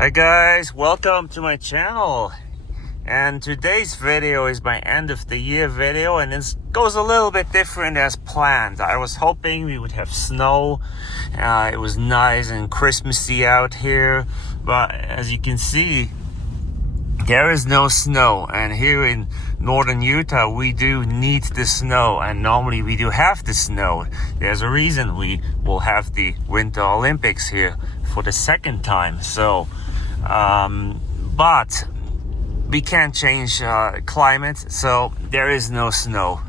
Hi guys, welcome to my channel. And today's video is my end of the year video, and it goes a little bit different as planned. I was hoping we would have snow. It was nice and Christmassy out here, but as you can see, there is no snow. And here in northern Utah, we do need the snow, and normally we do have the snow. There's a reason we will have the Winter Olympics here for the second time. So but we can't change climate, so there is no snow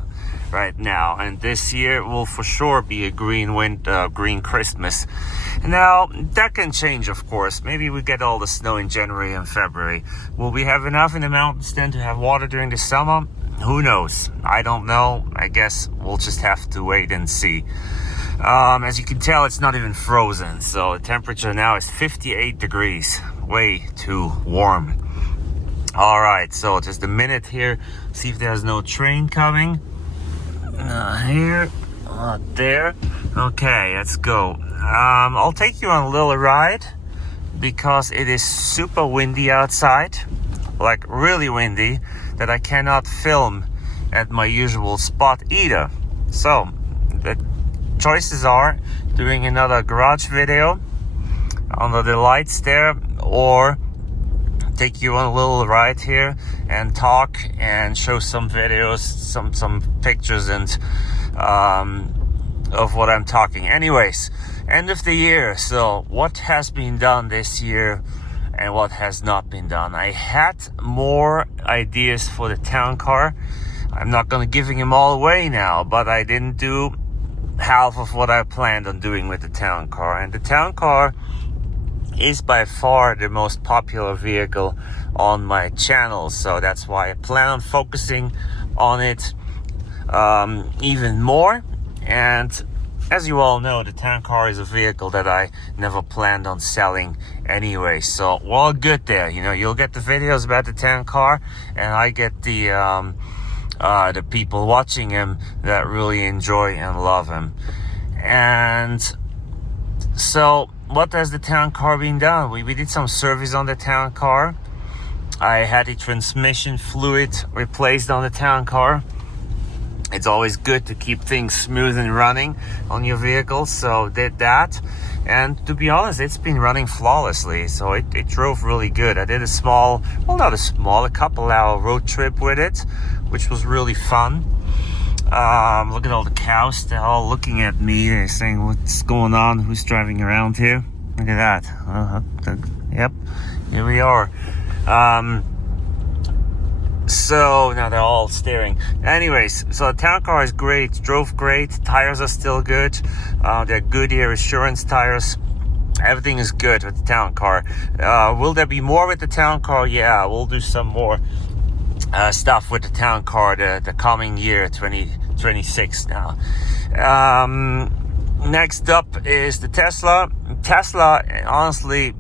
right now, and this year will for sure be a green Christmas. Now that can change, of course. Maybe we get all the snow in January and February. Will we have enough in the mountains then to have water during the summer? Who knows? I don't know. I guess we'll just have to wait and see. As you can tell, it's not even frozen, so the temperature now is 58 degrees. Way too warm. All right, so just a minute here, see if there's no train coming. Here, there. Okay, let's go. I'll take you on a little ride because it is super windy outside, like really windy, that I cannot film at my usual spot either. So the choices are doing another garage video under the lights there, or take you on a little ride here and talk and show some videos, some pictures and of what I'm talking. Anyways, end of the year. So what has been done this year and what has not been done? I had more ideas for the town car. I'm not gonna giving them all away now, but I didn't do half of what I planned on doing with the town car. And the town car is by far the most popular vehicle on my channel, so that's why I plan on focusing on it even more. And as you all know, the town car is a vehicle that I never planned on selling anyway, so we're all good there. You know, you'll get the videos about the town car, and I get the people watching him that really enjoy and love him. And so what has the town car been done? We did some service on the town car. I had the transmission fluid replaced on the town car. It's always good to keep things smooth and running on your vehicle, so did that. And to be honest, it's been running flawlessly, so it drove really good. I did a couple-hour road trip with it, which was really fun. Look at all the cows. They're all looking at me. They're saying, what's going on? Who's driving around here? Look at that. Yep, here we are. So now they're all staring. Anyways, so the town car is great. Drove great. Tires are still good. They're Goodyear Assurance tires. Everything is good with the town car. Will there be more with the town car? Yeah, we'll do some more stuff with the town car the coming year, 2026 now. Next up is the Tesla. Tesla honestly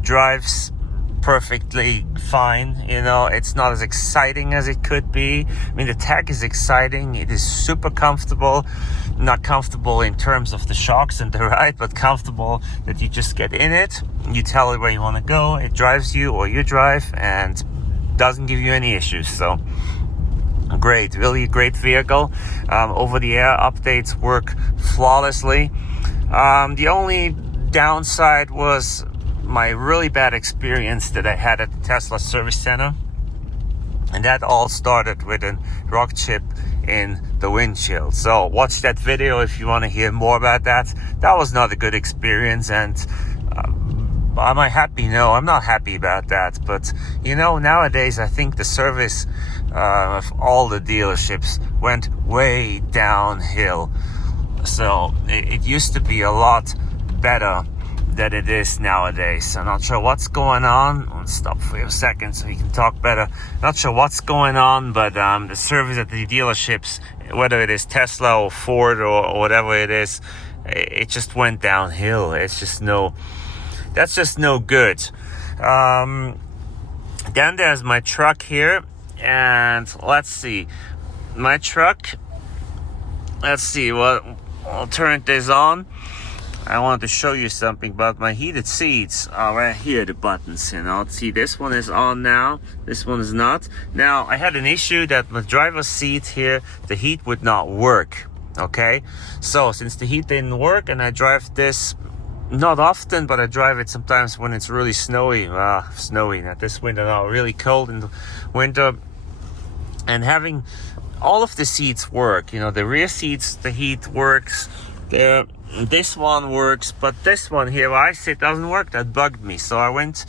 drives perfectly fine. You know, it's not as exciting as it could be. I mean, the tech is exciting. It is super comfortable. Not comfortable in terms of the shocks and the ride, but comfortable that you just get in it, you tell it where you want to go, it drives you or you drive, and doesn't give you any issues. So great, really great vehicle. Over-the-air updates work flawlessly. The only downside was my really bad experience that I had at the Tesla service center, and that all started with a rock chip in the windshield. So watch that video if you want to hear more about that. That was not a good experience, and am I happy? No, I'm not happy about that. But you know, nowadays I think the service of all the dealerships went way downhill. So it used to be a lot better than it is nowadays. I'm not sure what's going on. Let's stop for a second so you can talk better. Not sure what's going on, but the service at the dealerships, whether it is Tesla or Ford or whatever it is, it just went downhill. That's just no good. Then there's my truck here, and let's see. My truck, let's see what, I'll turn this on. I wanted to show you something about my heated seats. Right here, the buttons, you know. See, this one is on now, this one is not. Now, I had an issue that my driver's seat here, the heat would not work, okay? So, since the heat didn't work, and I drive this not often, but I drive it sometimes when it's really snowy. Snowy, not this winter, now really cold in the winter. And having all of the seats work, you know, the rear seats, the heat works. This one works, but this one here where I sit doesn't work. That bugged me, so I went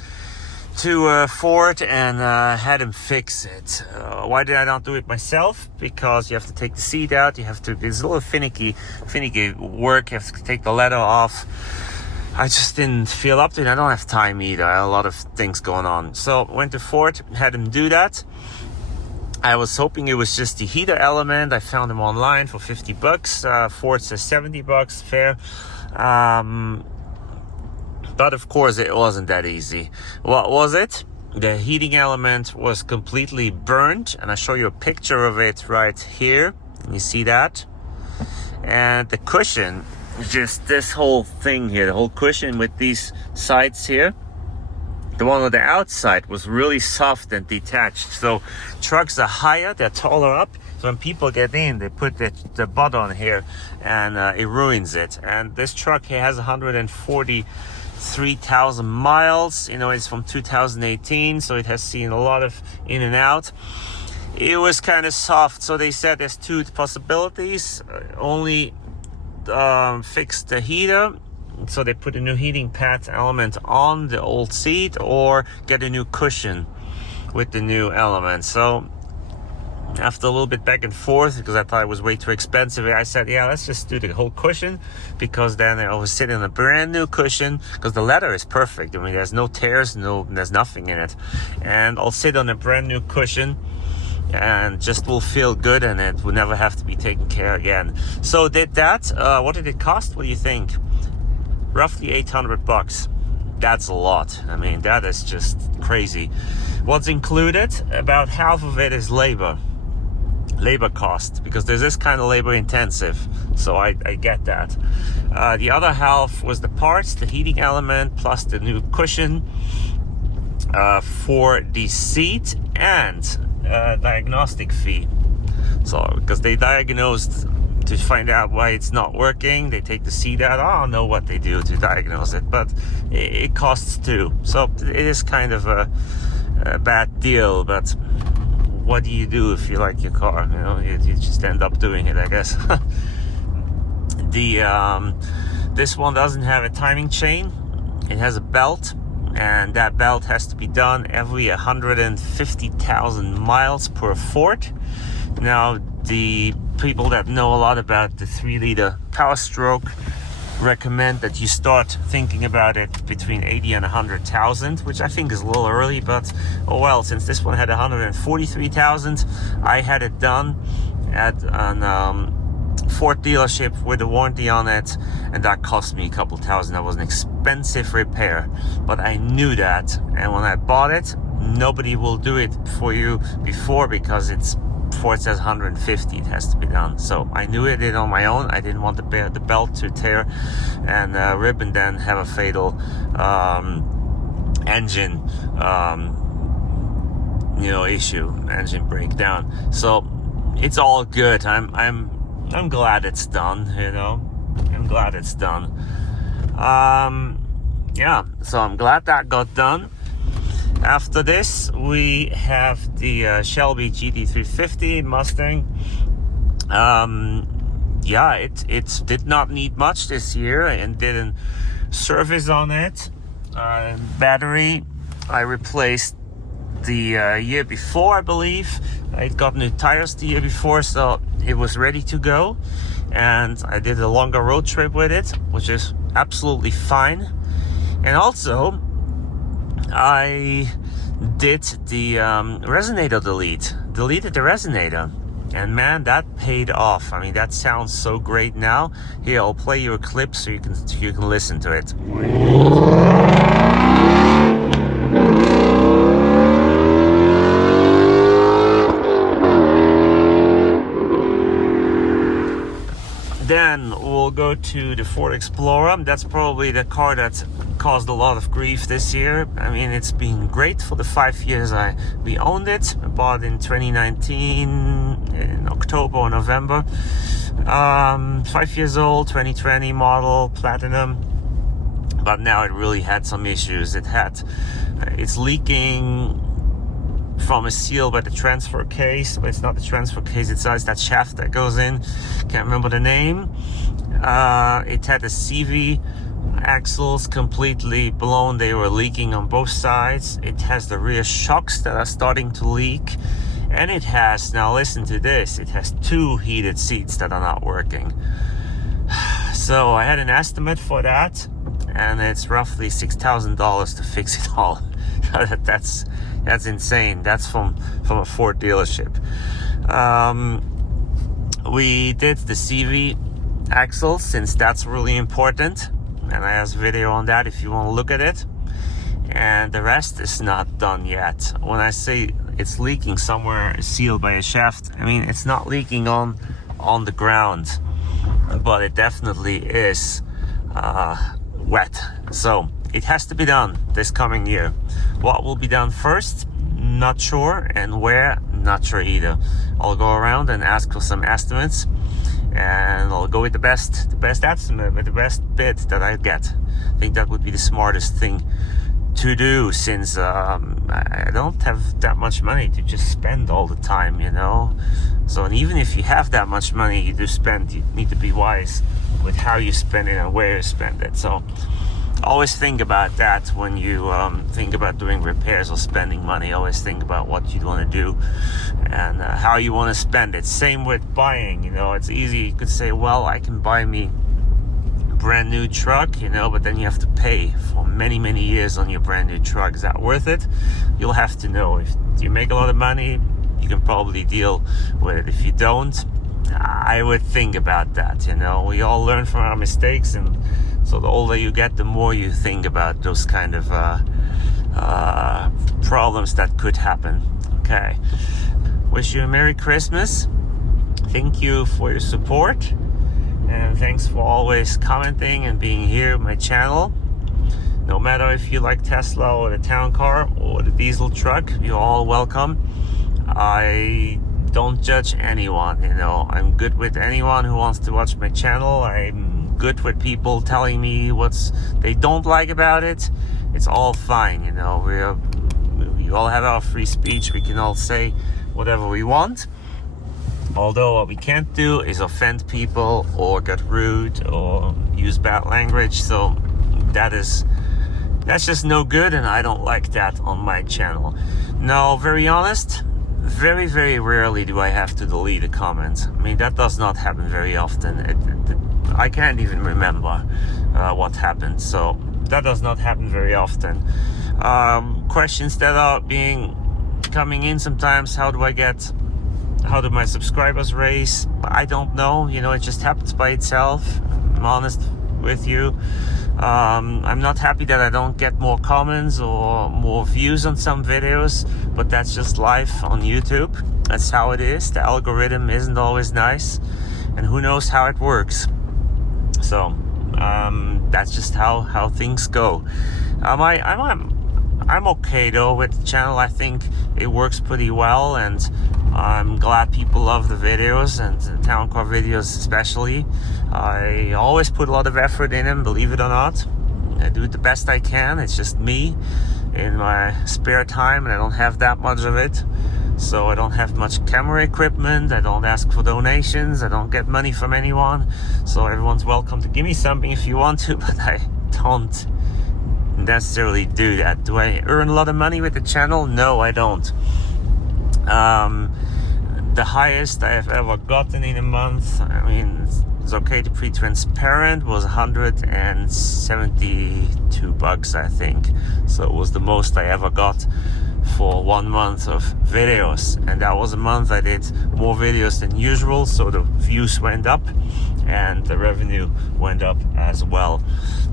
to Ford and had him fix it. Why did I not do it myself? Because you have to take the seat out, you have to, it's a little finicky work, you have to take the leather off. I just didn't feel up to it. I don't have time either, I had a lot of things going on. So went to Ford, had him do that. I was hoping it was just the heater element. I found them online for $50. Ford says $70, fair. But of course it wasn't that easy. What was it? The heating element was completely burnt, and I show you a picture of it right here. You see that? And the cushion, just this whole thing here, the whole cushion with these sides here, the one on the outside was really soft and detached. So trucks are higher, they're taller up. So when people get in, they put the butt on here, and it ruins it. And this truck here has 143,000 miles. You know, it's from 2018, so it has seen a lot of in and out. It was kind of soft, so they said there's two possibilities. Only fix the heater. So they put a new heating pad element on the old seat, or get a new cushion with the new element. So after a little bit back and forth, because I thought it was way too expensive, I said, yeah, let's just do the whole cushion, because then I was sitting on a brand new cushion, because the leather is perfect. I mean, there's no tears, there's nothing in it. And I'll sit on a brand new cushion and just will feel good, and it will never have to be taken care of again. So did that. What did it cost? What do you think? Roughly $800. That's a lot. I mean, that is just crazy. What's included? About half of it is labor cost, because there's this kind of labor intensive. So I get that. The other half was the parts, the heating element, plus the new cushion for the seat, and diagnostic fee. So because they diagnosed to find out why it's not working, they take the seat out. I don't know what they do to diagnose it, but it costs too. So it is kind of a bad deal, but what do you do if you like your car? You know, you just end up doing it, I guess. This one doesn't have a timing chain. It has a belt, and that belt has to be done every 150,000 miles per Ford. Now, the people that know a lot about the 3-liter Power Stroke recommend that you start thinking about it between 80 and 100,000, which I think is a little early, but oh well. Since this one had 143,000, I had it done at an Ford dealership with a warranty on it, and that cost me a couple thousand. That was an expensive repair, but I knew that, and when I bought it, nobody will do it for you before, because it's Ford says 150, it has to be done. So I knew I did it on my own. I didn't want the belt to tear and rip, and then have a fatal engine issue, engine breakdown. So it's all good. I'm glad it's done, you know. I'm glad it's done. So I'm glad that got done. After this, we have the Shelby GT350 Mustang. It did not need much this year, and didn't service on it. Battery, I replaced the year before, I believe. I got new tires the year before, so it was ready to go. And I did a longer road trip with it, which is absolutely fine. And also, I did the resonator deleted the resonator, and man, that paid off. I mean, that sounds so great now. Here, I'll play you a clip so you can listen to it. Then we'll go go to the Ford Explorer. That's probably the car that caused a lot of grief this year. I mean, it's been great for the 5 years we owned it. I bought it in 2019 in October or November. 5 years old, 2020 model, platinum. But now it really had some issues. It's leaking from a seal by the transfer case, but it's not the transfer case, it's that shaft that goes in. Can't remember the name. It had the CV axles completely blown. They were leaking on both sides. It has the rear shocks that are starting to leak. And it has, now listen to this, it has 2 heated seats that are not working. So I had an estimate for that, and it's roughly $6,000 to fix it all. That's insane. That's from a Ford dealership. We did the CV axles, since that's really important, and I have a video on that if you want to look at it. And the rest is not done yet. When I say it's leaking somewhere sealed by a shaft, I mean it's not leaking on the ground, but it definitely is wet. So it has to be done this coming year. What will be done first? Not sure, and where? Not sure either. I'll go around and ask for some estimates, and I'll go with the best estimate, with the best bid that I get. I think that would be the smartest thing to do, since I don't have that much money to just spend all the time, you know. So, and even if you have that much money you do spend, you need to be wise with how you spend it and where you spend it. So always think about that when you think about doing repairs or spending money. Always think about what you want to do and how you want to spend it. Same with buying, you know. It's easy, you could say, well, I can buy me a brand new truck, you know, but then you have to pay for many years on your brand new truck. Is that worth it? You'll have to know. If you make a lot of money, you can probably deal with it. If you don't, I would think about that, you know. We all learn from our mistakes, and so the older you get, the more you think about those kind of problems that could happen. Okay. Wish you a Merry Christmas. Thank you for your support. And thanks for always commenting and being here on my channel. No matter if you like Tesla or the town car or the diesel truck, you're all welcome. I don't judge anyone, you know. I'm good with anyone who wants to watch my channel. I'm good with people telling me what they don't like about it. It's all fine, you know. We all have our free speech. We can all say whatever we want. Although what we can't do is offend people or get rude or use bad language. So that's just no good, and I don't like that on my channel. Now, very honest, very rarely do I have to delete a comment. I mean, that does not happen very often. I can't even remember what happened, so that does not happen very often. Questions that are coming in sometimes: how do my subscribers raise? I don't know, you know. It just happens by itself. I'm honest with you. I'm not happy that I don't get more comments or more views on some videos, but that's just life on YouTube. That's how it is. The algorithm isn't always nice, and who knows how it works. So that's just how things go. I'm okay though with the channel. I think it works pretty well, and I'm glad people love the videos, and the town car videos especially. I always put a lot of effort in them, believe it or not. I do it the best I can. It's just me in my spare time, and I don't have that much of it. So I don't have much camera equipment. I don't ask for donations. I don't get money from anyone. So everyone's welcome to give me something if you want to, but I don't necessarily do that. Do I earn a lot of money with the channel? No, I don't. The highest I have ever gotten in a month, I mean, it's okay to be transparent, was $172, I think. So it was the most I ever got for 1 month of videos, and that was a month I did more videos than usual, so the views went up and the revenue went up as well.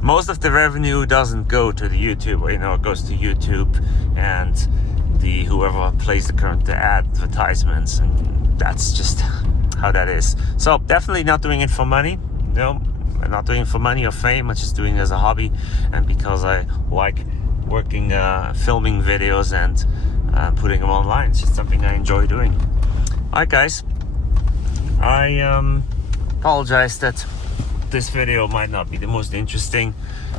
Most of the revenue doesn't go to the YouTube, you know, it goes to YouTube and whoever plays the advertisements, and that's just how that is. So definitely not doing it for money. No, I'm not doing it for money or fame. I'm just doing it as a hobby, and because I like working, filming videos and putting them online. It's just something I enjoy doing. Alright guys, I apologize that this video might not be the most interesting,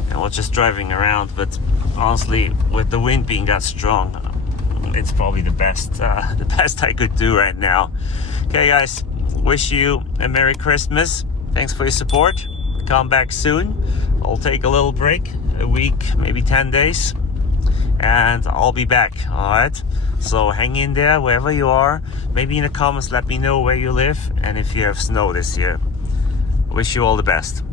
and we're just driving around, but honestly, with the wind being that strong, it's probably the best I could do right now. Okay guys, wish you a Merry Christmas. Thanks for your support. Come back soon. I'll take a little break, a week, maybe 10 days, and I'll be back. All right, so hang in there wherever you are. Maybe in the comments let me know where you live and if you have snow this year. Wish you all the best.